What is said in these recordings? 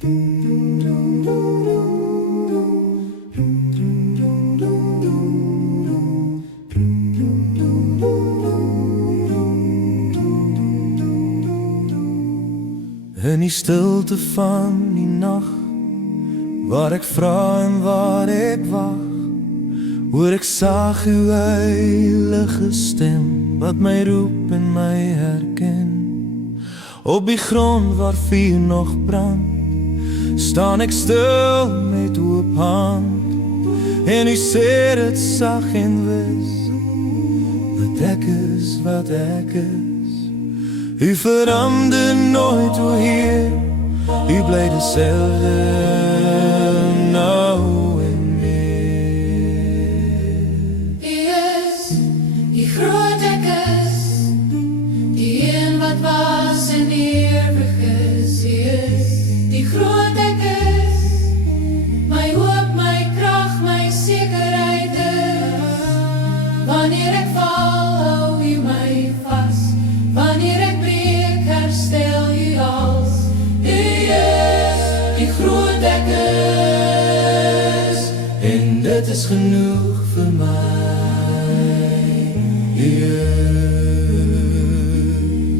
In die stilte van die nacht, waar ek vra en waar ek wag, hoor ek sag uw heilige stem, wat my roep en my herken. Op die grond waar vuur nog brand, staan ek stil met oop hand, en u sê dit sag en wis, dat ek is wat ek is. U verander nooit, o Heer, u bly dezelfde, nou en weer. U is die groot ek is, die een wat was en ewig is. U is die groot ek is, my hoop, my krag, my sekerheid is. Wanneer ek val, hou u my vas, wanneer ek breek, herstel u als. U is die groot ek is, En dit is genoeg vir my. U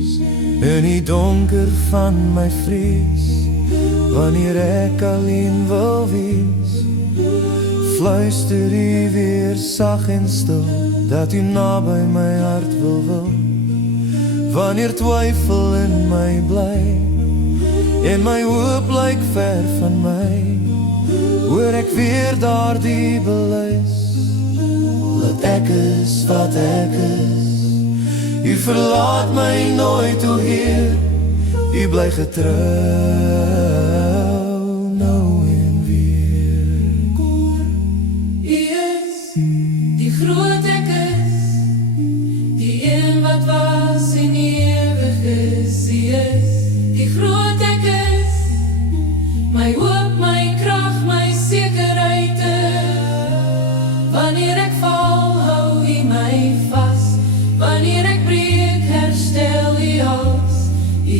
is in die donker van my vrees, wanneer ek alleen wil wees, fluister u weer sag en stil, dat u naby my hart wil woon. Wanneer twyfel in my bly, en my hoop lyk ver van my, hoor ek weer daardie belys, dat ek is wat ek is. U verlaat my nooit, o Heer, u bly getrou, nou en weer. U is die groot ek is, die een wat was en ewig is. U is die groot ek is, my hoop, my krag, my sekerheid is. Wanneer ek val, hou u my vas, wanneer ek breek, herstel u als. U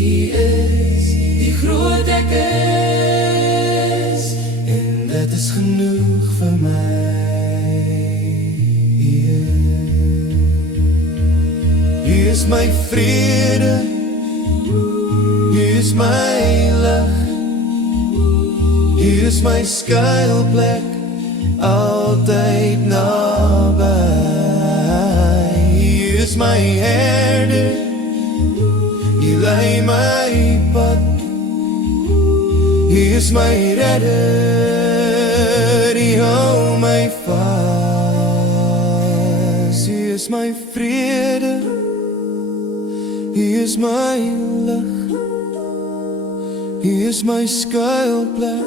is die groot ek is, En dit is genoeg vir my. U is my vrede, u is my lig, u is my skuilplek, altyd naby. U is my herder, u lei my pad, u is my redder, u hou my vas. U is my vrede, u is my lig, u is my skuilplek,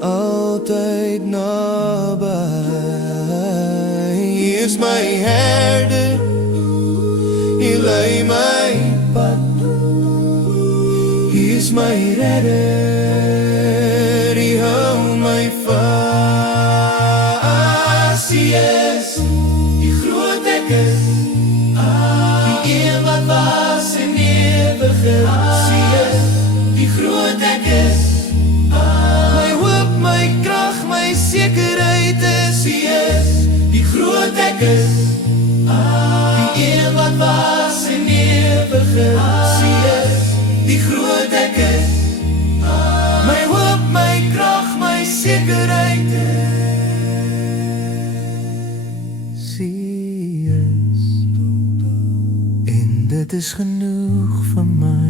altyd naby. U is my herder, u lei my pad, u is my redder, u hou my vas. U is die groot ek is, die een wat was en ewig is. U is die groot ek is, my hoop, my krag, my sekerheid is. U is die groot ek is, die een wat was en ewig is. U is die groot ek is, my hoop, my krag, my sekerheid is. U is, en dit is genoeg vir my.